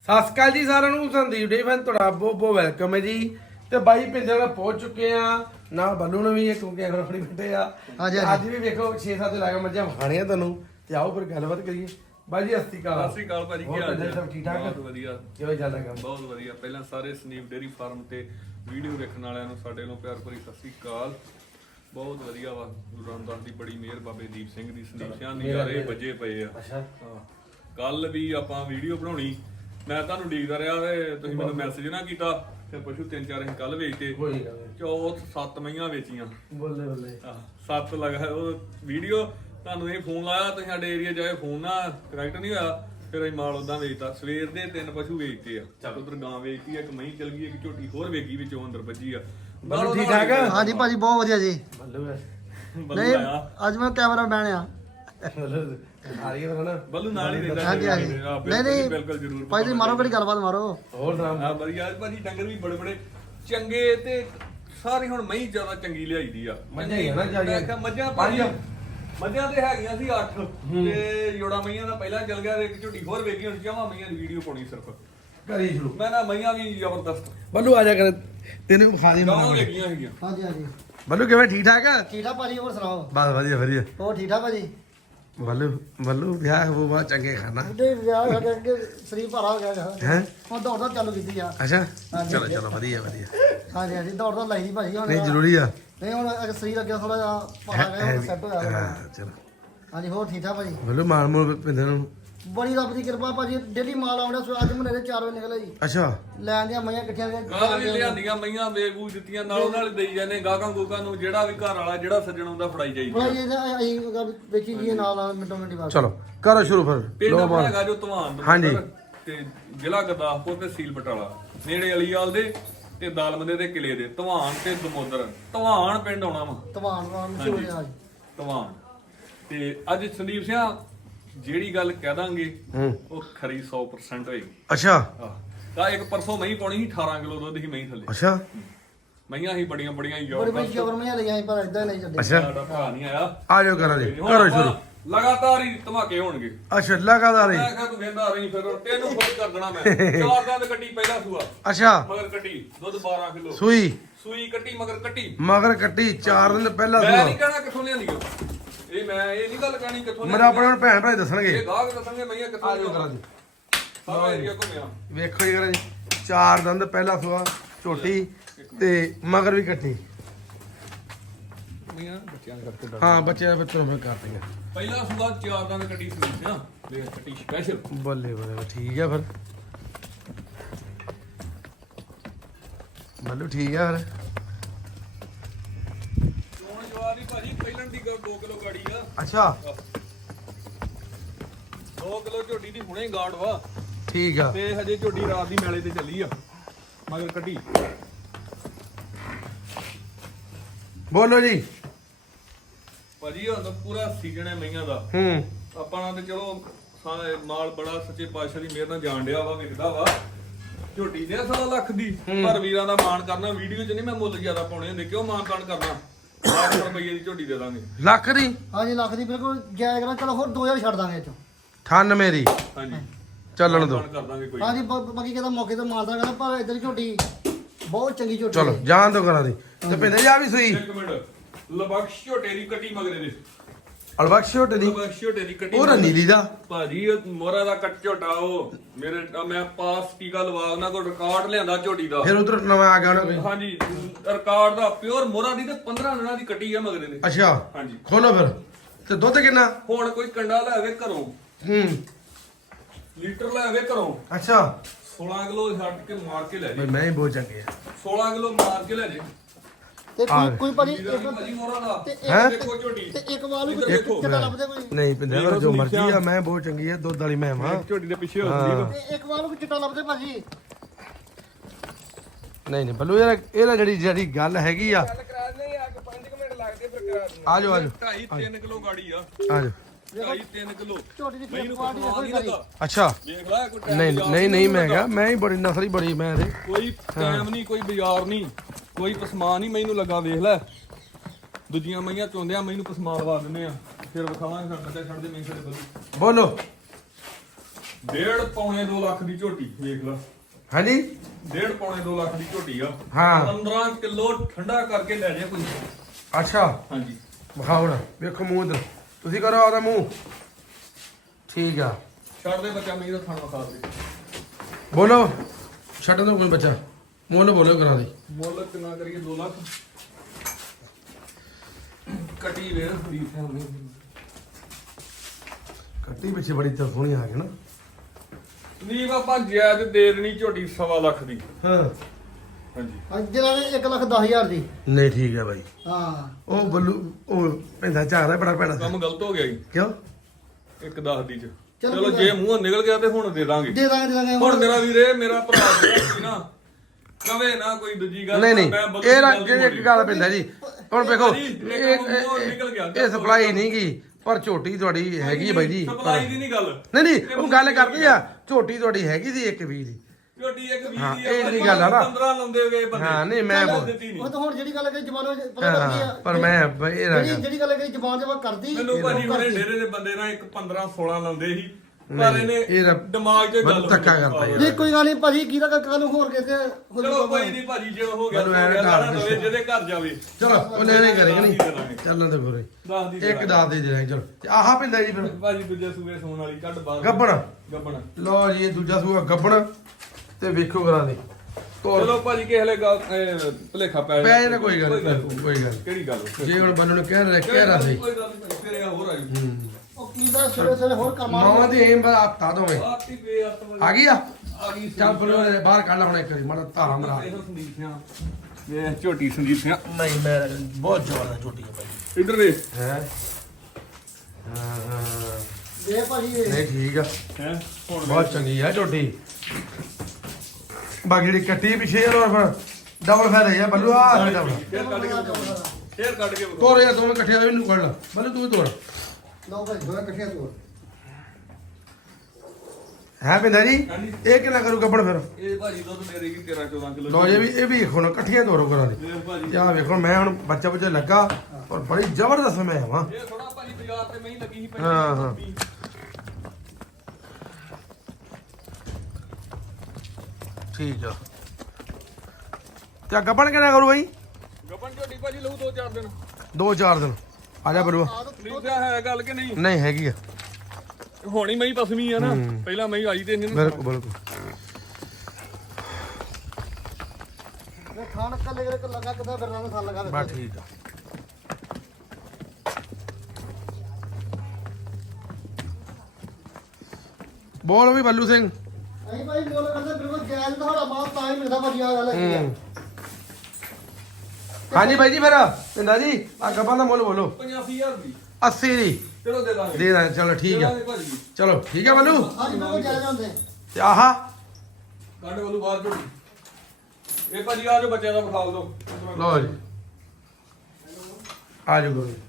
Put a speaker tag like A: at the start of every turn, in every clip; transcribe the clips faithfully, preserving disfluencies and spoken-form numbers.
A: ਸਤਿ ਸ਼੍ਰੀ ਅਕਾਲ ਜੀ ਸਾਰਿਆਂ ਨੂੰ। ਸੰਦੀਪ ਡੇ ਫੈਨ ਤੁਹਾਡਾ ਬਹੁਤ ਬਹੁਤ ਵੈਲਕਮ ਹੈ ਜੀ। ਤੇ ਬਾਈ ਪਿੰਡ ਨਾਲ ਪਹੁੰਚ ਚੁੱਕੇ ਆ ਨਾ ਬੱਲੂ ਨੂੰ ਵੀ ਇਹ ਕਿਉਂਕਿ ਅਗਰ ਫੜੀ ਬੈਠੇ ਆ ਅੱਜ ਵੀ ਵੇਖੋ ਛੇ ਸੱਤ ਲੱਗ ਮੱਝਾਂ ਖਾਣੀਆਂ ਤੁਹਾਨੂੰ ਤੇ ਆਓ ਫਿਰ ਗੱਲਬਾਤ ਕਰੀਏ। ਬਾਈ ਜੀ ਸਤਿ ਸ਼੍ਰੀ ਅਕਾਲ।
B: ਸਤਿ ਸ਼੍ਰੀ ਅਕਾਲ ਭਾਜੀ, ਕੀ ਹਾਲ ਹੈ?
A: ਸਭ ਠੀਕ ਠਾਕ?
B: ਬਹੁਤ ਵਧੀਆ।
A: ਕਿਵੇਂ ਚੱਲਦਾ ਕੰਮ?
B: ਬਹੁਤ ਵਧੀਆ। ਪਹਿਲਾਂ ਸਾਰੇ ਸਨੀਪ ਡੇਅਰੀ ਫਾਰਮ ਤੇ ਵੀਡੀਓ ਦੇਖਣ ਵਾਲਿਆਂ ਨੂੰ ਸਾਡੇ ਵੱਲੋਂ ਪਿਆਰ ਭਰੀ ਸਤਿ ਸ਼੍ਰੀ ਅਕਾਲ। ਬਹੁਤ ਵਧੀਆ ਵਾ, ਗੁਰੂ ਰਾਮਦਾਸ ਦੀ ਬੜੀ ਮਿਹਰ, ਬਾਬੇ ਦੀਪ ਸਿੰਘ ਦੀ, ਸਨੀਪ ਸਿਆਂ ਨਿਗਾਰੇ ਵੱਜੇ ਪਏ ਆ।
A: ਅੱਛਾ
B: ਹਾਂ, ਕੱਲ ਵੀ ਆਪਾਂ ਵੀਡੀਓ ਬਣਾਉਣੀ, ਮੈਂ ਤੁਹਾਨੂੰ ਉਡੀਕਦਾ ਰਿਹਾ ਤੇ ਤੁਸੀਂ ਮੈਨੂੰ ਮੈਸੇਜ ਨਾ ਕੀਤਾ। ਫਿਰ ਪਸ਼ੂ ਤਿੰਨ ਚਾਰ ਅਸੀਂ ਕੱਲ ਵੇਚਤੇ, ਚੌਥ ਸੱਤ ਮਈਆਂ ਵੇਚੀਆਂ।
A: ਬੱਲੇ ਬੱਲੇ
B: ਸੱਤ ਲਗਾ ਉਹ ਵੀਡੀਓ ਤੁਹਾਨੂੰ ਇਹ ਫੋਨ ਲਾਇਆ, ਤੁਸੀਂ ਸਾਡੇ ਏਰੀਆ ਜਾਏ ਫੋਨ ਨਾ ਕਨੈਕਟ ਨਹੀਂ ਹੋਇਆ, ਫਿਰ ਅਸੀਂ ਮਾਲ ਉਦਾਂ ਵੇਚਤਾ। ਸਵੇਰ ਦੇ ਤਿੰਨ ਪਸ਼ੂ ਵੇਚਤੇ ਆ। ਉਧਰ ਗਾਂ ਵੇਚਤੀ ਆ, ਇੱਕ ਮਹੀਂ ਚਲ ਗਈ, ਇੱਕ ਝੋਟੀ ਹੋਰ ਵੇਚੀ ਵਿੱਚੋਂ ਅੰਦਰ ਵੱਜੀ ਆ।
A: ਬੱਲੂ ਠੀਕ ਠਾਕ?
C: ਹਾਂਜੀ ਭਾਜੀ ਬਹੁਤ ਵਧੀਆ ਜੀ।
A: ਬੱਲੂ
C: ਨਹੀਂ ਅੱਜ ਮੈਂ ਕੈਮਰਾ ਮੈਨ ਆ।
B: ਬੱਲੂ ਨਾਲ ਹੀ ਰਹਿੰਦਾ।
C: ਹਾਂਜੀ ਹਾਂਜੀ ਨਹੀਂ ਨਹੀਂ
B: ਬਿਲਕੁਲ ਜ਼ਰੂਰ
C: ਭਾਈ ਜੀ ਮਾਰੋ ਕਿਹੜੀ ਗੱਲਬਾਤ ਮਾਰੋ।
A: ਹੋਰ ਸੁਣਾ?
B: ਹਾਂ ਵਧੀਆ ਭਾਜੀ, ਡੰਗਰ ਵੀ ਬੜੇ ਬੜੇ ਚੰਗੇ ਤੇ ਸਾਰੇ ਹੁਣ ਮਹੀਂ ਜ਼ਿਆਦਾ ਚੰਗੀ ਲਿਆਈਦੀ ਆ।
A: ਮੱਝਾਂ ਹੀ ਆ ਨਾ ਜ਼ਿਆਦਾ।
B: ਮੈਂ ਕਿਹਾ ਮੱਝਾਂ ਭਾਜੀ ਮੱਝਾਂ ਤੇ ਹੈਗੀਆਂ ਸੀ ਅੱਠ ਤੇ ਜੋੜਾ ਮਈਆਂ ਦਾ ਪਹਿਲਾਂ ਚੱਲ ਗਿਆ, ਇੱਕ ਝੋਟੀ ਹੋਰ ਵੇਖੀ। ਹੁਣ ਚਾਹਾਂ ਮਈਆਂ ਦੀ ਵੀਡੀਓ ਪਾਉਣੀ ਸਿਰਫ
A: ਕਰੀ ਸ਼ੁਰੂ।
B: ਮੈਂ ਨਾ ਮਈਆਂ ਵੀ ਜ਼ਬਰਦਸਤ
A: ਬੱਲੂ ਆ ਜਾ ਕਰ, ਤੈਨੂੰ ਖਾ ਦੀ
B: ਗਾਂ ਵੇਖੀਆਂ ਹੈਗੀਆਂ।
C: ਹਾਂਜੀ ਹਾਂਜੀ
A: ਬੱਲੂ ਕਿਵੇਂ ਠੀਕ ਠਾਕ ਆ?
C: ਠੀਕ ਠਾਕ ਭਾਜੀ, ਹੋਰ ਸੁਣਾਓ?
A: ਬਸ ਵਧੀਆ ਵਧੀਆ।
C: ਹੋਰ ਠੀਕ ਠਾਕ ਭਾਜੀ?
A: ਬੱਲੂ ਬੱਲੂ ਵਿਆਹ ਉਹ ਬਹੁਤ ਚੰਗੇ ਖਾਣਾ
C: ਉਹਦੇ ਵਿਆਹ ਸਾਡੇ ਅੱਗੇ ਸਰੀਰ ਭਰਾ ਹੋ ਗਿਆ
A: ਹੈ।
C: ਹੁਣ ਦੌੜ ਦੌੜ ਚਾਲੂ ਕੀਤੀ ਆ।
A: ਅੱਛਾ ਚਲੋ ਚਲੋ ਵਧੀਆ ਵਧੀਆ।
C: ਹਾਂਜੀ ਹਾਂਜੀ ਦੌੜ ਦੌੜ ਲਾਈ ਦੀ ਭਾਜੀ ਹੁਣ।
A: ਨਹੀਂ ਜ਼ਰੂਰੀ ਆ।
C: ਨਹੀਂ ਹੁਣ ਸਰੀਰ ਅੱਗੇ ਥੋੜਾ ਜਿਹਾ ਭਾਰਾ ਗਿਆ, ਹੁਣ ਸੈੱਟ ਹੋਇਆ ਹੋਇਆ।
A: ਹਾਂ ਚਲੋ।
C: ਹਾਂਜੀ ਹੋਰ ਠੀਕ ਠਾਕ ਭਾਜੀ?
A: ਬੱਲੂ ਮਾਲ ਮੂਲ ਪਿੰਦੇ ਨੂੰ
C: ਬੜੀ ਰੱਬ ਦੀ ਕਿਰਪਾ ਭਾਜੀ, ਡੇਲੀ ਮਾਲ ਆਉਂਦਾ। ਸੋ ਅੱਜ ਮੁੰਡੇ ਦੇ ਚਾਰ ਵਜੇ ਨਿਕਲੇ ਜੀ,
A: ਅੱਛਾ
C: ਲੈਣ ਦੀਆਂ ਮਈਆਂ ਇਕੱਠੀਆਂ
B: ਗਾਂ ਵੀ ਲਿਆਂਦੀਆਂ ਮਈਆਂ ਵੇਗੂ ਦਿੱਤੀਆਂ, ਨਾਲ ਨਾਲ ਦੇਈ ਜਾਂਦੇ ਗਾਹਕਾਂ ਗੋਕਾਂ ਨੂੰ। ਜਿਹੜਾ ਵੀ ਘਰ ਵਾਲਾ ਜਿਹੜਾ ਸੱਜਣ ਆਉਂਦਾ ਫੜਾਈ ਜਾਈਦੀ।
C: ਬੜਾ ਜੀ ਅਸੀਂ ਵੇਚੀ ਜੀ ਨਾਲ ਨਾਲ ਮਿੰਟੋ ਮਿੰਟੀ ਬਾਅਦ।
A: ਚਲੋ ਕਰੋ ਸ਼ੁਰੂ ਫਿਰ।
B: ਪਿੰਡ
A: ਲੋ
B: ਆਪਣਾ
A: ਮਾਲ
B: ਹੈਗਾ ਜੋ ਧਵਾਨ
A: ਹਾਂਜੀ।
B: ਤੇ ਜ਼ਿਲ੍ਹਾ ਗੁਰਦਾਸਪੁਰ ਤੇ ਸੀਲ ਬਟਾਲਾ, ਨੇੜੇ ਅਲੀਵਾਲ ਦੇ ਤੇ ਦਾਲਮੰਦੇ ਦੇ ਕਿਲੇ ਦੇ। ਧਵਾਨ ਤੇ ਦਮੋਦਰ, ਧਵਾਨ ਪਿੰਡ ਆਉਣਾ ਵਾ।
C: ਧਵਾਨ ਵਾਂ ਮਸ਼ਹੂਰ ਹੈ ਜੀ
B: ਧਵਾਨ। ਤੇ ਅੱਜ ਸੰਦੀਪ ਸਿੰਘ ਜਿਹੜੀ ਗੱਲ ਕਹਿ ਦਾਂਗੇ
A: ਹੂੰ
B: ਉਹ ਖਰੀ ਸੌ ਪਰਸੈਂਟ ਹੋਏਗੀ।
A: ਅੱਛਾ
B: ਆਹ ਤਾਂ ਇੱਕ ਪਰਸੋਂ ਮਹੀਂ ਪਾਉਣੀ ਸੀ, ਅਠਾਰਾਂ ਕਿਲੋ ਦੁੱਧ ਸੀ ਮਹੀਂ ਥੱਲੇ।
A: ਅੱਛਾ
B: ਮਈਆਂ ਹੀ ਬੜੀਆਂ ਬੜੀਆਂ
C: ਬੜੀ
B: ਯੋਗ
C: ਬੜੀ ਸ਼ੋਰ ਮਈਆਂ ਲਈਆਂ ਸੀ, ਪਰ ਇਦਾਂ ਨਹੀਂ ਛੱਡੇ।
A: ਅੱਛਾ
B: ਸਾਡਾ ਭਰਾ ਨਹੀਂ ਆਇਆ।
A: ਆ ਜਾਓ ਕਰਾਂ ਜੀ,
B: ਹੁਣ
A: ਕਰੋ
B: ਆਪਾਂ
A: ਸ਼ੁਰੂ।
B: ਲਗਾਤਾਰ ਹੀ ਧਮਾਕੇ ਹੋਣਗੇ।
A: ਅੱਛਾ ਲਗਾਤਾਰ ਹੀ।
B: ਮੈਂ ਕਿਹਾ ਤੂੰ ਵੇਂਦਾ ਰਹੀ, ਫਿਰ ਤੈਨੂੰ ਖੁਦ ਕਰ ਦੇਣਾ ਮੈਂ। ਚਾਰ ਦੰਦ ਕੱਟੀ ਪਹਿਲਾ ਸੂਆ,
A: ਅੱਛਾ
B: ਮਗਰ ਕੱਟੀ ਦੁੱਧ ਬਾਰਾਂ ਕਿਲੋ।
A: ਸੂਈ
B: ਸੂਈ ਕੱਟੀ ਮਗਰ ਕੱਟੀ।
A: ਮਗਰ ਕੱਟੀ ਚਾਰ ਦਿਨ ਪਹਿਲਾਂ
B: ਮੈਂ
A: ਸੂਆ।
B: ਨਹੀਂ ਕਹਿਣਾ ਕਿੱਥੋਂ ਲਿਆਂਦੀ ਆ ਇਹ, ਮੈਂ ਇਹ ਨਹੀਂ ਗੱਲ ਕਹਿਣੀ ਕਿੱਥੋਂ
A: ਮੇਰਾ ਆਪਣੇ ਹੁਣ ਭੈਣ ਭਾਈ ਦੱਸਣਗੇ।
B: ਇਹ ਗਾਹਕ ਦੱਸਣਗੇ ਮਈਆਂ ਕਿੱਥੋਂ
A: ਆ ਜਾਓ ਕਰਾਂ ਜੀ।
B: ਸਾਰਾ ਏਰੀਆ ਘੁੰਮਿਆ।
A: ਵੇਖੋ ਜੀ ਕਰਾਂ ਜੀ, ਚਾਰ ਦੰਦ ਪਹਿਲਾਂ ਸੂਆ ਝੋਟੀ ਤੇ ਮਗਰ ਵੀ ਕੱਟੀ।
B: ਮਈਆਂ ਬੱਚਿਆਂ ਦੇ ਕਰਕੇ
A: ਹਾਂ ਬੱਚਿਆਂ ਦੇ ਬੱਚੋਂ ਮੈਂ ਕਰ ਦਿੰਗਾ।
B: ਪਹਿਲਾ ਸੂਆ ਚਾਰ ਦੰਦ ਕੱਟੀ ਸੂਈ ਸੀ ਨਾ, ਵੇਖ ਕੱਟੀ ਸਪੈਸ਼ਲ।
A: ਬੱਲੇ ਬੱਲੇ ਠੀਕ ਆ ਫਿਰ ਬੱਲੂ ਠੀਕ ਆ ਫਿਰ।
B: ਹੁਣ ਜਵਾਬ ਹੀ ਭਾਜੀ ਪਹਿਲਾਂ ਦੀ ਦੋ ਕਿਲੋ ਗਾੜੀ ਆ।
A: ਅੱਛਾ
B: ਦੋ ਕਿਲੋ ਝੋਟੀ ਦੀ ਹੁਣੇ ਗਾੜ ਵਾ
A: ਠੀਕ ਆ।
B: ਤੇ ਹਜੇ ਝੋਟੀ ਰਾਤ ਦੀ ਮੇਲੇ ਤੇ ਚੱਲੀ ਆ, ਮਗਰ ਕੱਟੀ।
A: ਬੋਲੋ ਜੀ।
B: ਭਾਜੀ ਹੁਣ ਤਾਂ ਪੂਰਾ ਸੀਜ਼ਨ ਹੈ ਮਈਆਂ ਦਾ।
A: ਹੂੰ
B: ਆਪਾਂ ਨਾਲ ਤੇ ਚਲੋ ਸਾਰੇ ਮਾਲ ਬੜਾ ਸੱਚੇ ਪਾਤਸ਼ਾਹ ਦੀ ਮਿਹਰ ਨਾਲ ਜਾਣ ਡਿਆ ਵਾ, ਵਿਕਦਾ ਵਾ। ਝੋਟੀ ਦੇ ਸਵਾ ਲੱਖ ਦੀ, ਪਰ ਵੀਰਾਂ ਦਾ ਮਾਣ ਕਰਨਾ ਵੀਡੀਓ 'ਚ ਨਹੀਂ ਮੈਂ ਮੁੱਲ ਜ਼ਿਆਦਾ ਪਾਉਣੇ ਹੁੰਦੇ। ਕਿਉਂ ਮਾਣ ਤਾਣ ਕਰਨਾ? ਲੱਖ ਰੁਪਏ ਦੀ ਝੋਟੀ ਦੇ ਦਾਂਗੇ।
A: ਲੱਖ ਦੀ
C: ਹਾਂਜੀ ਲੱਖ ਦੀ ਬਿਲਕੁਲ ਜਾਇਜ਼ ਕਰਾਂ। ਚਲੋ ਹੋਰ ਦੋ ਹਜ਼ਾਰ ਛੱਡ ਦਾਂਗੇ ਇਹ ਚੋਂ।
A: ਅਠਾਨਵੇਂ ਦੀ
B: ਹਾਂਜੀ
A: ਚੱਲਣ ਦੋ।
B: ਮਾਣ ਕਰ ਦਾਂਗੇ ਕੋਈ।
C: ਹਾਂਜੀ ਬ- ਬਾਕੀ ਕਿਹਦਾ ਮੌਕੇ ਤੇ ਮਾਲਦਾ ਕਹਿੰਦਾ, ਪਰ ਇਧਰ ਝੋਟੀ ਬਹੁਤ ਚੰਗੀ ਝੋਟੀ
A: ਚਲੋ
C: ਹੈ।
A: ਜਾਣ ਦੋ ਕਰਾਂ ਦੀ ਤੇ ਪਿੰਦੇ ਜਾ ਵੀ ਸੂਈ।
B: ਇੱਕ ਮਿੰਟ, ਲਬਖਸ਼ ਝੋਟੇ ਦੀ ਕੱਟੀ ਮਗਰੇ ਦੇ।
A: ਅਲਬਖਸ਼ ਝੋਟੇ ਦੀ
B: ਲਬਖਸ਼ ਝੋਟੇ ਦੀ ਕੱਟੀ
A: ਉਹ ਨੀਲੀ ਦਾ
B: ਭਾਜੀ ਉਹ ਮੋਰਾ ਦਾ ਕੱਟ ਝੋਟਾ। ਉਹ ਮੇਰੇ ਮੈਂ ਪਾਸ ਟੀਕਾ ਲਵਾ ਉਹਨਾਂ ਕੋਲ ਰਿਕਾਰਡ ਲਿਆਂਦਾ ਝੋਟੀ ਦਾ।
A: ਫਿਰ ਉਧਰ ਨਵਾਂ ਆ ਗਿਆ ਉਹਨਾਂ ਕੋਈ।
B: ਹਾਂਜੀ ਰਿਕਾਰਡ ਦਾ ਪਿਓਰ ਮੋਰਾ ਦੀ ਤੇ ਪੰਦਰਾਂ ਦਿਨਾਂ ਦੀ ਕੱਟੀ ਆ ਮਗਰੇ ਦੇ।
A: ਅੱਛਾ
B: ਹਾਂਜੀ
A: ਖੋਲੋ ਫਿਰ। ਤੇ ਦੁੱਧ ਕਿੰਨਾ?
B: ਹੁਣ ਕੋਈ ਕੰਡਾ ਲੈ ਆਵੇ ਘਰੋਂ,
A: ਹੂੰ
B: ਲੀਟਰ ਲੈ ਆਵੇ ਘਰੋਂ,
A: ਅੱਛਾ
B: ਸੋਲਾਂ ਕਿਲੋ ਛੱਡ ਕੇ ਮਾਰ ਕੇ ਲੈ
A: ਬਈ
B: ਜੇ।
A: ਮੈਂ ਹੀ ਬਹੁਤ ਚੰਗੇ ਆ।
B: ਸੋਲਾਂ ਕਿਲੋ ਮਾਰ ਕੇ ਲੈ ਜੇ।
C: ਤੇ ਕੋਈ- ਕੋਈ ਭਾਜੀ
B: ਵੀਰਾਂ ਦੀ
C: ਇੱਕ
B: ਭਾਜੀ ਮੋਰਾ ਦਾ
C: ਤੇ
A: ਹੈਂ?
C: ਇੱਕ
B: ਦੇਖੋ ਝੋਟੀ।
C: ਤੇ ਇੱਕ ਵਾਲ
B: ਇੱਧਰ
C: ਵੀ
B: ਦੇਖੋ।
C: ਕਿੱਦਾਂ ਲੱਭਦੇ ਕੋਈ?
A: ਨਹੀਂ ਪਿੰਦੇ
B: ਦੇਖੋ
A: ਜੋ ਮਰਜ਼ੀ
B: ਸੁਨੀਤਾ।
A: ਆ, ਮੈਂ ਬਹੁਤ ਚੰਗੀ ਆ, ਦੁੱਧ ਵਾਲੀ ਮੈਂ ਮਾਂ।
B: ਝੋਟੀ ਦੇ ਪਿੱਛੇ
A: ਹਾਂ।
B: ਹੁੰਦੀ
C: ਤੇ ਇੱਕ ਵਾਲ ਵੀ ਚਿੱਟਾ ਲੱਭਦੇ ਭਾਜੀ।
A: ਨਹੀਂ ਨਹੀਂ ਬੱਲੂ ਯਾਰ ਇਹਦਾ ਜਿਹੜੀ ਜਿਹੜੀ ਗੱਲ ਹੈਗੀ ਆ।
D: ਗੱਲ ਕਰਾ ਦਿੰਦੇ ਆ ਕਿ ਪੰਜ ਮਿੰਟ ਲੱਗਦੇ ਫਿਰ ਕਰਾ ਦਿੰਦੇ।
A: ਆ ਜਾਓ ਆ ਜਾਓ
B: ਢਾਈ ਤਿੰਨ ਕਿਲੋ ਗਾੜੀ ਆ।
A: ਆ ਜਾਓ।
B: ਢਾਈ ਤਿੰਨ ਕਿਲੋ
C: ਝੋਟੀ ਦੀ
B: ਮੈਨੂੰ
C: ਫੇਸ ਪਾਰਟੀ ਦੇਖੋ
B: ਨਹੀਂ
C: ਕਰੀ।
B: ਲੱਗਾ।
A: ਅੱਛਾ
B: ਦੇਖ ਲੈ ਕੋਈ ਟਾਈਮ
A: ਨਹੀਂ
B: ਬਾਜ਼ਾਰ
A: ਨਹੀਂ ਨਹੀਂ ਮੈਂ
B: ਲੱਗਾ।
A: ਕਿਹਾ ਮੈਂ ਹੀ ਬੜੀ ਨਸਲੀ ਬੜੀ ਮੈਂ ਇਹਦੇ।
B: ਕੋਈ ਟਾਈਮ ਨਹੀਂ, ਕੋਈ ਬਾਜ਼ਾਰ ਨਹੀਂ, ਕੋਈ ਪਸਮਾਨ ਨਹੀਂ ਮੈਨੂੰ ਲੱਗਾ। ਵੇਖ ਲੈ ਦੂਜੀਆਂ ਮਈਆਂ ਚੋਂਦਿਆਂ ਮੈਨੂੰ ਪਸਮਾਨ ਲਵਾ ਦਿੰਦੇ ਆ, ਫਿਰ ਵਿਖਾਵਾਂਗੇ। ਸਾਡਾ ਬੱਚਾ ਛੱਡ ਦੇ ਮੈਂ ਸਾਡੇ ਬੱਲੂ।
A: ਬੋਲੋ
B: ਡੇਢ ਪੌਣੇ ਦੋ ਲੱਖ ਦੀ ਝੋਟੀ ਵੇਖ ਲਾ।
A: ਹਾਂਜੀ
B: ਡੇਢ ਪੌਣੇ ਦੋ ਲੱਖ ਦੀ ਝੋਟੀ ਆ।
A: ਹਾਂ
B: ਪੰਦਰਾਂ ਕਿਲੋ ਠੰਡਾ ਕਰਕੇ ਲੈ ਜਾ ਕੋਈ।
A: ਅੱਛਾ
B: ਹਾਂਜੀ
A: ਵਿਖਾਓ ਨਾ ਵੇਖੋ ਮੂੰਹ ਇਧਰ ਤੁਸੀਂ ਕਰੋ ਆਦਾ ਮੂੰਹ ਠੀਕ ਆ
B: ਛੱਡ ਦੇ ਬੱਚਾ ਮੇਰਾ ਖਾਣਾ ਖਾ ਦੇ।
A: ਬੋਲੋ ਛੱਡ ਦੋ ਕੋਈ ਬੱਚਾ ਮੁੱਲ ਬੋਲੋ ਕਰਾ ਦੇ
B: ਮੁੱਲ ਕਿੰਨਾ ਕਰੀਏ ਦੋ ਲੱਖ। ਕੱਟੀ ਵੇਰ ਦੀ ਫੈਮਿਲੀ
A: ਕੱਟੀ ਪਿੱਛੇ ਬੜੀ ਤਾਂ ਸੋਹਣੀ ਆ ਗਈ ਨਾ
B: ਨਹੀਂ ਬਾਬਾ ਜਾਇਜ਼ ਦੇ ਦੇਣੀ ਝੋਟੀ ਸਵਾ ਲੱਖ ਦੀ।
A: ਹਾਂ
B: ਹਾਂਜੀ
C: ਅੱਜ ਜਿਹੜਾ ਨੇ ਇੱਕ ਲੱਖ ਦਸ ਹਜ਼ਾਰ ਦੀ
A: ਨਹੀਂ ਠੀਕ ਹੈ ਬਾਈ
C: ਹਾਂ
A: ਉਹ ਬੱਲੂ ਉਹ ਪੈਂਦਾ ਝਾੜਾ ਬੜਾ ਪੈਣਾ
B: ਕੰਮ ਗਲਤ ਹੋ ਗਿਆ ਜੀ।
A: ਕਿਉਂ
B: ਇੱਕ ਦਸ ਦੀ ਚ
C: ਚਲੋ
B: ਚਲੋ ਜੇ ਮੂੰਹੋਂ ਨਿਕਲ ਗਿਆ ਤੇ ਹੁਣ ਦੇ ਦਾਂਗੇ।
C: ਦੇ ਦਾਂਗੇ ਦੇ ਦਾਂਗੇ
B: ਹੁਣ ਮੇਰਾ ਵੀਰੇ ਮੇਰਾ ਭਰਾ ਜਿਹੜਾ ਸੀ ਨਾ ਕਵੇ ਨਾ ਕੋਈ ਦੂਜੀ ਗੱਲ।
A: ਨਹੀਂ ਨਹੀਂ
B: ਮੈਂ ਬਦਲੀ
A: ਇਹ
B: ਗੱਲ
A: ਰੰਗ
B: ਨਹੀਂ
A: ਇੱਕ ਗੱਲ ਪੈਂਦਾ ਜੀ ਹੁਣ ਵੇਖੋ
B: ਭਾਜੀ,
A: ਇਹ
B: ਇੱਕ ਮੂੰਹੋਂ ਨਿਕਲ ਗਿਆ।
A: ਇਹ ਸਪਲਾਈ ਨਹੀਂ ਗਈ ਪਰ ਝੋਟੀ ਤੁਹਾਡੀ ਹੈਗੀ ਹੈ ਬਾਈ ਜੀ
B: ਸਪਲਾਈ ਦੀ ਨਹੀਂ ਗੱਲ।
A: ਨਹੀਂ ਨਹੀਂ ਉਹ ਗੱਲ ਕਰਦੇ ਆ ਝੋਟੀ ਤੁਹਾਡੀ ਹੈਗੀ ਸੀ ਇੱਕ ਵੀਹ ਦੀ
B: ਝੋਟੀ ਇੱਕ ਵੀਹ
A: ਹਾਂ,
B: ਦੀ
A: ਇਹ ਜਿਹੜੀ ਗੱਲ ਆ ਨਾ।
B: ਪੰਦਰਾਂ ਲਾਉਂਦੇ ਗਏ ਬੰਦੇ।
A: ਹਾਂ ਨਹੀਂ ਮੈਂ
B: ਚੱਲ ਦਿੱਤੀ ਨਹੀਂ।
C: ਉਹ ਤਾਂ ਹੁਣ ਜਿਹੜੀ ਗੱਲ ਕਰੀ ਜ਼ਬਾਨੋਂ ਪਤਾ ਲੱਗਦੀ
A: ਹਾਂ
C: ਆ
A: ਪਰ ਮੈਂ ਬਈ ਇਹ
C: ਜਿਹੜੀ
A: ਰੰਗ
C: ਜਿਹੜੀ ਗੱਲ ਕਰੀ ਜ਼ਬਾਨ ਜਵਾ ਕਰਦੀ
B: ਮੈਨੂੰ ਭਾਜੀ
C: ਉਹ
B: ਬੜੇ
C: ਕਰਦੀ।
B: ਡੇਰੇ ਦੇ ਬੰਦੇ ਨਾਲ ਇੱਕ ਪੰਦਰਾਂ ਸੋਲਾਂ ਲਾਉਂਦੇ ਸੀ ਪਰ
A: ਨਹੀਂ,
B: ਇਹਨੇ
A: ਇਹ ਤਾਂ
B: ਦਿਮਾਗ 'ਚ ਗੱਲ
A: ਬਹੁਤ ਧੱਕਾ ਕਰਦਾ ਯਾਰ।
C: ਨਹੀਂ ਕੋਈ ਗੱਲ ਨਹੀਂ ਭਾਜੀ ਕੀ ਦਾ ਕੱਲ ਨੂੰ ਹੋਰ ਕਿਤੇ ਹੋਰ
B: ਚਲੋ ਕੋਈ ਨਹੀਂ ਭਾਜੀ ਜੇ ਹੋ ਗਿਆ
A: ਮੈਨੂੰ
B: ਤਾਂ
A: ਐਵੇਂ
B: ਲਾਣਾ
A: ਕਰ
B: ਦਵੇ ਜਿਹਦੇ ਘਰ ਜਾਵੇ।
A: ਚਲੋ ਉਹ ਲੈਣੇ ਕਰੇਗਾ ਨਹੀਂ ਚੱਲਣ ਦੇ ਫੋਰੇ
B: ਦਸ ਦੀ
A: ਇੱਕ ਦਾਸ ਦੇ ਦੇ ਚਲੋ ਤੇ ਆਹ ਪੈਂਦਾ ਜੀ ਫਿਰ
B: ਭਾਜੀ ਦੂਜੇ ਸੂਏ ਸੋਣ ਵਾਲੀ ਕੱਢ ਬਾਹਰ।
A: ਗੱਬਣ
B: ਗੱਬਣ।
A: ਲਓ ਜੀ ਇਹ ਦੂਜਾ ਸੂਆ ਗੱਬਣ ਤੇ ਵੇਖੋ ਕਰਾ ਦੇ ਤੋਰ
B: ਚਲੋ ਭਾਜੀ ਕਿਸੇ ਲੇ ਗੱਲ ਭਲੇਖਾ ਪੈ
A: ਪੈ ਜਾਣਾ ਕੋਈ ਗੱਲ ਨੀ, ਕੋਈ ਗੱਲ ਨੀ।
B: ਕਿਹੜੀ ਗੱਲ
A: ਜੇ ਹੁਣ ਬੰਨੂ ਨੇ ਕਹਿ ਰਿਹਾ ਕਹਿ ਰਿਹਾ ਸੀ
B: ਕੋਈ ਗੱਲ ਨਹੀਂ ਫਿਰ ਇਹ ਹੋਰ ਆ ਜੂ।
A: ਹੂੰ
C: ਉਹ ਕੀ ਦਾ ਸਵੇਰੇ ਸਵੇਰੇ ਹੋਰ ਕਰਮਾ
A: ਨੌਂ ਦੀ ਏਮ ਬਾ ਹਫਤਾ ਦੋਵੇਂ
B: ਆਤੀ ਬੇਅਤ ਵਾਲੀ
A: ਆ ਗਈ ਆ
B: ਆ ਗਈ
A: ਚੱਲ ਬੋਲੋ ਬਾਹਰ ਕੱਢ ਲਾ ਹੁਣ ਇੱਕ ਵਾਰੀ ਮਾੜਾ ਧਾਰਾ ਮਰਾ
B: ਇਹ ਸੰਦੀਪ ਸਿੰਘ ਇਹ ਝੋਟੀ ਸੰਦੀਪ ਸਿੰਘ
A: ਨਹੀਂ ਮੈਂ ਬਹੁਤ ਜ਼ਬਰਦਸਤ ਛੋਟੀ ਹੈ ਭਾਈ
B: ਇਧਰ ਦੇ
A: ਹੈ ਹਾਂ ਹਾਂ
C: ਦੇ ਭਾਜੀ ਇਹ।
A: ਨਹੀਂ ਠੀਕ ਆ
B: ਹੈ ਹੁਣ
A: ਬਹੁਤ ਚੰਗੀ ਆ ਝੋਟੀ ਬਾਕੀ ਜਿਹੜੀ ਕੱਟੀ ਪਿੱਛੇ ਯਾਰ ਹੋਰ ਫਿਰ ਡਬਲ ਫਾਇਦਾ ਹੈ ਬੱਲੂ ਆ ਡਬਲ
B: ਫੇਰ ਕੱਢ ਕੇ ਵਿਖਾਓ। ਫੇਰ ਕੱਢ ਕੇ ਵਿਖਾਓ।
A: ਤੋਰ ਯਾਰ ਦੋਵੇਂ ਇਕੱਠੇ ਆ ਇਹਨੂੰ ਕੱਢ ਲਾ ਬੱਲੂ ਤੂੰ ਵੀ ਤੋੜ
C: ਲਓ ਭਾਈ ਦੋਵੇਂ ਇਕੱਠੇ ਤੋੜ
A: ਹੈ ਪਿੰਦਾ ਜੀ
B: ਹਾਂਜੀ।
A: ਇਹ ਕਿੰਨਾ ਕਰੂ ਗੱਬੜ ਫਿਰ
B: ਇਹ ਭਾਜੀ ਦੁੱਧ ਦੇ ਰਹੀ ਤੇਰਾਂ ਚੌਦਾਂ ਕਿਲੋ
A: ਲੋ ਇਹ ਵੀ ਇਹ ਵੀ ਹੁਣ ਇਕੱਠੀਆਂ ਤੋਰੋ ਕਰਾਂ ਦੀ
B: ਇਹ ਭਾਜੀ
A: ਆ ਵੇਖੋ ਮੈਂ ਹੁਣ ਬੱਚਾ ਬੱਚਾ ਲੱਗਾ ਔਰ ਬੜੀ ਜ਼ਬਰਦਸਤ ਮੈਂ ਆਵਾਂ
B: ਇਹ ਥੋੜਾ ਭਾਜੀ ਬਾਜ਼ਾਰ ਤੇ ਮੈਂ ਹੀ ਲੱਗੀ ਸੀ ਪਹਿਲੀ
A: ਹਾਂ, ਹਾਂ। ਠੀਕ ਆ ਤੇ ਗੱਬਣ ਕਿੰਨਾ ਕਰੂ ਬਾਈ
B: ਗੱਬਨ ਝੋਟੀ ਭਾਜੀ ਲਊ ਦੋ ਚਾਰ ਦਿਨ।
A: ਦੋ ਚਾਰ ਦਿਨ ਆ ਜਾ ਬਲੂਆ
B: ਨਹੀਂ ਤਾਂ ਹੈ ਗੱਲ ਕਿ ਨਹੀਂ
A: ਨਹੀਂ ਹੈਗੀ ਆ
B: ਹੋਣੀ ਮੈਂ ਹੀ ਪਸਵੀਂ ਆ ਨਾ
A: ਹੂੰ।
B: ਪਹਿਲਾਂ ਮੈਂ ਹੀ ਆਈ ਤੇ ਨਹੀਂ
A: ਬਿਲਕੁਲ ਬਿਲਕੁਲ
C: ਇਹ ਖਾਣ ਕੱਲੇ ਕਰੇ ਲੱਗਾ ਕਿਦਾਂ ਫਿਰਨਾ ਤਾਂ ਲੱਗਾ
A: ਬਸ ਠੀਕ ਆ ਬੋਲ ਵੀ ਬੱਲੂ ਸਿੰਘ
C: ਅਸੀਂ ਭਾਈ ਬੋਲ ਕਰਦੇ ਬਿਲਕੁਲ ਜਾਇਜ਼ ਤੁਹਾਡਾ ਮਾਲ ਤਾਂ ਹੀ ਮਿਲਦਾ ਭਾਜੀ ਆ ਗੱਲ ਹੈਗੀ ਆ।
A: ਹੂੰ ਹਾਂਜੀ ਬਾਈ ਜੀ ਫਿਰ ਪਿੰਦਾ ਜੀ ਆ ਗੱਬਾਂ ਦਾ ਮੁੱਲ ਬੋਲੋ
B: ਪਚਾਸੀ ਹਜ਼ਾਰ ਦੀ
A: ਅੱਸੀ ਦੀ
B: ਚਲੋ ਦੇ ਦਾਂਗੇ
A: ਦੇ ਦਾਂ ਚਲੋ ਠੀਕ ਆ
B: ਦੇ ਦਾਂਗੇ ਭਾਜੀ
A: ਚਲੋ ਠੀਕ ਆ ਬੱਲੂ
C: ਹਾਂਜੀ ਬਿਲਕੁਲ ਜਾਇਜ਼ ਹੁੰਦੇ
A: ਤੇ ਆਹਾ
B: ਕੱਢ ਵੱਲੋਂ ਬਾਹਰ ਝੋਟੀ ਇਹ ਭਾਜੀ ਆ ਜੋ ਬੱਚਿਆਂ ਦਾ ਵਿਖਾਲ ਦੋ
A: ਲਓ ਜੀ ਆ ਜਾਓ ਗੁਰੂ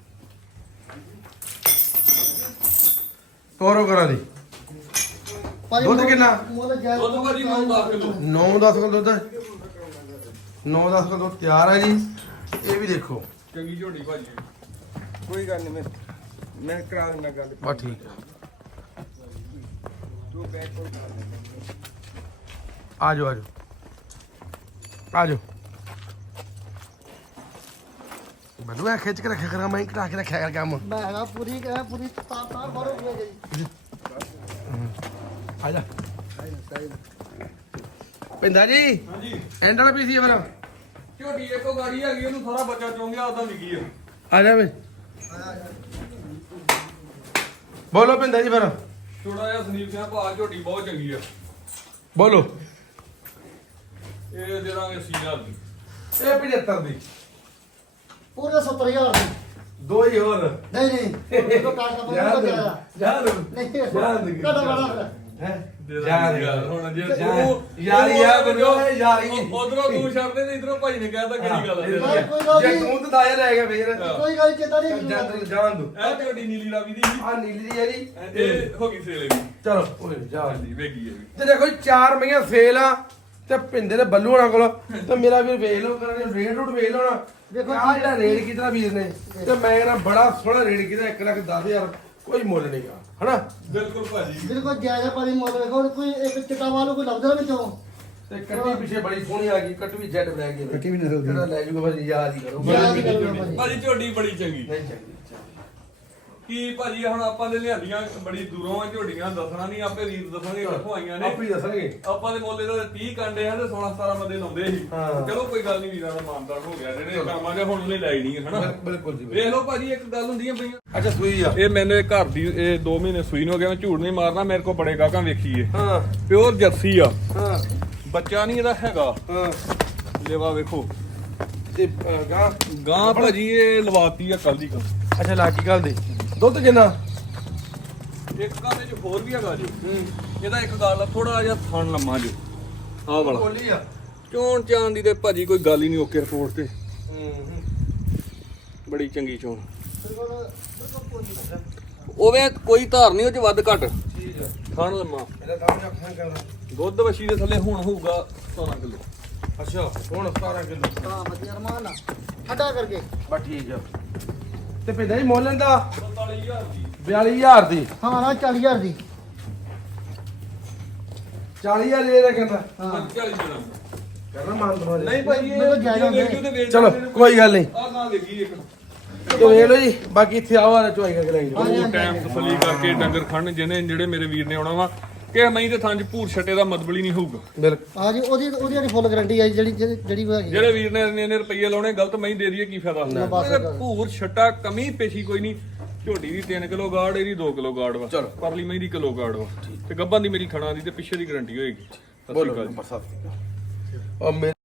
A: ਤੋਰੋ ਕਰਾ ਦੀ
C: ਭਾਜੀ
A: ਦੁੱਧ
C: ਮੁੱਲ-
A: ਕਿੰਨਾ?
C: ਮੁੱਲ ਜਾਇਜ਼
B: ਦੁੱਧ ਭਾਜੀ ਨੌ ਦਸ ਕਿਲੋ
A: ਨੌ ਦਸ ਕਿਲੋ ਦੁੱਧ ਨੌ ਦਸ ਕਿਲੋ ਦੁੱਧ ਤਿਆਰ ਹੈ ਜੀ ਇਹ ਵੀ ਦੇਖੋ
B: ਚੰਗੀ ਝੋਟੀ ਭਾਜੀ
D: ਕੋਈ ਗੱਲ ਨਹੀਂ ਮੈਂ ਮੈਂ ਕਰਾ ਦਿੰਦਾ ਗੱਲ
A: ਬਸ ਠੀਕ ਆ
D: ਤੂੰ ਬੈਕ ਕੋਲ ਕਰ ਦੇ
A: ਆ ਜਾਓ ਆ ਜਾਓ ਆ ਜਾਓ ਬੱਲੂ ਆ ਖਿੱਚ ਕੇ ਰੱਖਿਆ ਕਰਾਂ ਮੈਂ ਘਟਾ ਕੇ ਰੱਖਿਆ ਕਰ ਕੰਮ
C: ਮੈਂ ਹੈਗਾ ਪੂਰੀ ਕਹਿ ਪੂਰੀ ਤਾਰ ਤਾਰ ਬਾਹਰੋਂ ਨਿਕਲ ਗਈ
A: ਆ ਜਾ ਪਿੰਦਾ ਜੀ
B: ਹਾਂਜੀ
A: ਐਂਡ ਵਾਲਾ ਪੀਸੀ ਆ ਫਿਰ
B: ਝੋਟੀ ਇੱਕੋ ਗਾੜੀ ਹੈਗੀ ਉਹਨੂੰ ਸਾਰਾ ਬੱਚਾ ਚੋਂਗਿਆ ਉਦਾਂ ਵਿਕੀ ਆ
A: ਆ ਜਾ ਵੇ ਬੋਲੋ ਪਿੰਦਾ ਜੀ ਫਿਰ
B: ਥੋੜਾ ਜਿਹਾ ਸੰਦੀਪ ਸਿੰਘ ਭਾ ਝੋਟੀ ਬਹੁਤ ਚੰਗੀ ਆ
A: ਬੋਲੋ
B: ਇਹ ਦੇ ਦਾਂਗੇ ਅੱਸੀ ਹਜ਼ਾਰ ਦੀ
A: ਇਹ ਪਝੱਤਰ ਦੀ
C: ਪੂਰੇ ਸੱਤਰ ਹਜ਼ਾਰ ਦੀ
A: ਦੋ ਹੀ ਹੋਰ
C: ਨਹੀਂ ਨਹੀਂ ਉਹ ਕਾਟ ਦਾ
A: ਯਾਰ
C: ਬੰਦਾ ਕਰਿਆ
A: ਯਾਰ
C: ਨਹੀਂ
A: ਯਾਰ
C: ਕਾਟਾ ਬੜਾ
A: ਹੈ
B: ਦੇ
A: ਯਾਰ
B: ਦਾਂਗੇ ਯਾਰ ਹੁਣ ਜੇ
A: ਯਾਰ-
B: ਤੂੰ
A: ਯਾਰੀ ਆ ਬਰੋ, ਯਾਰੀ।
B: ਉਧਰੋਂ ਤੂੰ ਛੱਡਦੇ ਤੇ ਇਧਰੋਂ ਭਾਈ ਨੇ ਕਹਿਤਾ ਕਿਹੜੀ ਗੱਲ
C: ਯਾਰ,
B: ਹੈ
C: ਕੋਈ ਗੱਲ
A: ਜੇ
C: ਨਹੀਂ।
A: ਤੂੰ ਤਾਂ ਦਾਇਆ ਲੈ ਗਿਆ ਫੇਰ
C: ਕੋਈ ਗੱਲ ਚੇਤਾ ਨਹੀਂ
A: ਜਦ ਜਾਣ ਦੋ
B: ਇਹ ਝੋਟੀ ਨੀਲੀ ਰਾਵੀ ਦੀ ਸੀ
A: ਆ ਨੀਲੀ ਦੀ ਆ ਜੀ
B: ਇਹ ਹੋ ਗਈ ਸੇਲੇ ਦੀ
A: ਚਲੋ ਓਏ ਜਾ
B: ਹਾਂਜੀ ਵੇਗੀ ਹੈ
A: ਤੇ ਦੇਖੋ ਜੀ, ਚਾਰ ਮਈਆਂ ਫੇਲ ਆ ਤੇ ਪਿੰਦੇ ਦੇ ਬੱਲੂ ਹੋਣਾ ਕੋਲ ਤੇ ਮੇਰਾ ਵੀਰ ਵੇਖ ਲਓ ਕਰਾਂਗੇ ਰੇਟ ਰੂਟ ਵੇਖ ਲਓ ਨਾ
C: ਦੇਖੋ
A: ਆ ਜਿਹੜਾ ਰੇਟ ਕੀਤਾ ਵੀਰ ਨੇ ਤੇ ਮੈਂ ਕਹਿੰਦਾ ਬੜਾ ਸੋਹਣਾ ਰੇਟ ਕੀਤਾ ਇੱਕ ਲੱਖ ਦਸ ਹਜ਼ਾਰ ਕੋਈ ਮੁੱਲ ਨਹੀਂਗਾ ਹਨਾ
B: ਬਿਲਕੁਲ ਭਾਜੀ
C: ਬਿਲਕੁਲ ਜਾਇਜ਼ਾ ਪਾਣੀ ਮੁੱਲ ਵੇਖੋ ਕੋਈ ਇੱਕ ਚਿੱਟਾ ਵਾਲੂ ਕੋਈ ਲੱਭਦਾ ਵਿੱਚੋਂ
A: ਤੇ ਕੱਟੀ ਪਿੱਛੇ ਬੜੀ ਸੋਹਣੀ ਆ ਗਈ ਕੱਟ ਵੀ ਜੈਡ ਬਲੈਕ ਹੈ
C: ਕੱਟੀ ਵੀ ਨਸਲ ਦੀ।
A: ਜਿਹੜਾ ਲੈ ਜੂਗਾ ਭਾਜੀ ਯਾਦ ਹੀ ਕਰੋ
C: ਯਾਦ ਹੀ ਕਰੋ ਭਾਜੀ।
B: ਭਾਜੀ ਝੋਟੀ ਬੜੀ ਚੰਗੀ
A: ਨਹੀਂ ਚੰਗੀ
B: ਕੀ ਭਾਜੀ ਹੁਣ ਆਪਾਂ ਦੇ ਲਿਆਂਦੀਆਂ ਬੜੀ ਦੂਰੋਂ ਆ ਝੋਟੀਆਂ ਦੱਸਣਾ ਨਹੀਂ ਆਪੇ ਵੀਰ ਦੱਸਣਗੇ ਕਿੱਥੋਂ ਆਈਆਂ ਨੇ
A: ਆਪੇ ਹੀ ਦੱਸਣਗੇ
B: ਆਪਾਂ ਦੇ ਮੁੱਲ ਇਹਦਾ ਤੀਹ ਕੰਡੇ ਆ ਤੇ ਸੋਲਾਂ ਸਤਾਰਾਂ ਬੰਦੇ ਲਾਉਂਦੇ ਸੀ
A: ਹਾਂ।
B: ਚਲੋ ਕੋਈ ਗੱਲ ਨਹੀਂ ਵੀਰਾਂ ਦਾ ਮਾਨਤਾਨ ਹੋ ਗਿਆ ਜਿਹੜੇ ਕੰਮਾਂ ਦੇ ਹੁਣ ਉਹਨੇ ਲਾਈ ਨਹੀਂ ਹਨਾ
A: ਬਿਲ- ਬਿਲਕੁਲ ਜੀ
B: ਵੇਖ ਲਓ ਭਾਜੀ ਇੱਕ ਗੱਲ ਹੁੰਦੀ ਆ ਬਈਆਂ
A: ਅੱਛਾ ਸੂਈ ਆ
B: ਇਹ ਮੈਨੂੰ ਇਹ ਘਰ ਦੀ ਇਹ ਦੋ ਮਹੀਨੇ ਸੂਈ ਨੂੰ ਹੋ ਗਿਆ ਮੈਂ ਝੂਠ ਨਹੀਂ ਮਾਰਨਾ ਮੇਰੇ ਕੋਲ ਬੜੇ ਗਾਹਕਾਂ ਵੇਖੀਏ
A: ਹਾਂ
B: ਪਿਓਰ ਜਰਸੀ ਆ
A: ਹਾਂ
B: ਬੱਚਾ ਨਹੀਂ ਇਹਦਾ ਹੈਗਾ
A: ਹਾਂ
B: ਲੇਵਾ ਵੇਖੋ
A: ਤੇ ਅਹ, ਗਾਂ
B: ਗਾਂ ਭਾਜੀ ਇਹ ਲਵਾਤੀ ਆ ਕੱਲ ਦੀ ਕੱਲ
A: ਅੱਛਾ ਲਾਗੀ ਗੱਲ ਦੇ ਦੁੱਧ ਕਿੰਨਾ
B: ਇੱਕ ਗਾਂ ਵਿੱਚ ਹੋਰ ਵੀ ਹੈਗਾ ਜੀ ਇਹਦਾ ਇੱਕ ਗੱਲ ਆ ਥੋੜਾ ਜਿਹਾ ਥਣ ਲੰਮਾ ਜੀ ਆਹ ਵਾਲਾ
A: ਬੋਲੀ ਆ
B: ਚੋਣ ਚਾਣ ਦੀ ਤੇ ਭਾਜੀ ਕੋਈ ਗੱਲ ਹੀ ਨਹੀਂ ਓਕੇ ਰਿਪੋਰਟ ਤੇ
A: ਹੂੰ
B: ਬੜੀ ਚੰਗੀ ਚੋਣ
C: ਬਿਲਕੁਲ ਬਿਲਕੁਲ ਪੋਲੀ।
B: ਉਹਵੇ ਕੋਈ ਧਾਰ ਨਹੀਂ ਉਹ ਚ ਵੱਧ ਘੱਟ
A: ਠੀਕ ਆ
B: ਥਣ ਲੰਮਾ
A: ਇਹਦਾ ਕੰਮ ਜਾਂ ਖਾਂ ਕਰਨਾ
B: ਦੁੱਧ ਵਛੀ ਦੇ ਥੱਲੇ ਹੁਣ ਹੋਊਗਾ ਸਤਾਰਾਂ ਕਿਲੋ
A: ਅੱਛਾ ਹੁਣ ਸਤਾਰਾਂ ਕਿਲੋ
C: ਹਾਂ ਵਧੀਆ ਰਮਾਨ ਨਾਲ ਠੰਡਾ ਕਰਕੇ
A: ਬਸ ਠੀਕ ਆ ਤੇ ਪੈਂਦਾ ਹੀ ਮੁੱਲ ਦਾ
B: ਪੰਤਾਲੀ ਹਜ਼ਾਰ ਦੀ
A: ਬਿਆਲੀ ਹਜ਼ਾਰ ਦੀ
C: ਹਾਂ ਨਾ ਚਾਲੀ ਹਜ਼ਾਰ ਦੀ
A: ਚਾਲੀ ਹਜ਼ਾਰ ਦੇ ਦੇ ਕਹਿੰਦਾ
C: ਹਾਂ
B: ਪੰਤਾਲੀ ਦੇਣਾ
A: ਕਰਨਾ ਮੰਨ ਲਓ
B: ਨਹੀਂ ਭਾਜੀ
C: ਮੈਨੂੰ
B: ਇਹ
C: ਜਾਇਜ਼
B: ਵੀਡੀਓ ਵੇਖਿਓ ਤੇ ਵੇਚ
A: ਚਲੋ ਕੋਈ ਗੱਲ ਨਹੀਂ
B: ਆਹ ਗਾਂ ਵੇਖੀ ਇੱਕ
A: ਤੇ ਵੇਖ ਲਓ ਜੀ ਬਾਕੀ ਇੱਥੇ ਆਓ ਆ ਚੁਆਈ ਕਰਕੇ ਲੈ ਜਾਓ
B: ਉਹ ਟਾਈਮ ਤਸਲੀ ਕਰਕੇ ਡੰਗਰ ਖੜਨ ਜਿਹਨੇ ਜਿਹੜੇ ਮੇਰੇ ਵੀਰ ਨੇ ਆਉਣਾ ਵਾ ਕਿ ਮਈ ਦੇ ਥਾਂ ਚ ਭੂਰ ਛੱਟੇ ਦਾ ਮਤਲਬ ਹੀ ਨਹੀਂ ਹੋਊਗਾ
A: ਬਿਲਕੁਲ
C: ਹਾਂ ਜੀ ਉਹਦੀ ਉਹਦੀ ਜਿਹੜੀ ਫੁੱਲ ਗਾਰੰਟੀ ਹੈ ਜਿਹੜੀ ਜਿਹੜੀ ਜਿਹੜੀ ਉਹ ਹੈਗੀ
B: ਜਿਹੜੇ ਵੀਰ ਨੇ ਇੰਨੇ ਇੰਨੇ ਰੁਪਏ ਲਾਉਣੇ ਗਲਤ ਮਈ ਦੇ ਦਈਏ ਕੀ ਫਾਇਦਾ
C: ਬਸ
B: ਇਹਦੇ ਭੂਰ ਛੱਟਾ ਕਮੀ ਪੇਸ਼ੀ ਕੋਈ ਨਹੀਂ ਝੋਟੀ ਦੀ ਤਿੰਨ ਕਿਲੋ ਗਾੜ ਇਹਦੀ ਦੋ ਕਿਲੋ ਗਾੜ ਵਾ
A: ਚਲੋ।
B: ਪਰਲੀ ਮਈ ਦੀ ਕਿਲੋ ਗਾੜ ਵਾ ਤੇ ਗੱਬਾਂ ਦੀ ਮੇਰੀ ਖਣਾ ਦੀ ਤੇ ਪਿੱਛੇ ਦੀ ਗਾਰੰਟੀ ਹੋਏਗੀ ਸਤਿ ਸ਼੍ਰੀ
A: ਬੋਲੋ
B: ਅਕਾਲ ਜੀ।
A: ਨੰਬਰ ਸੱਤ ਉਹ ਮੇਰੇ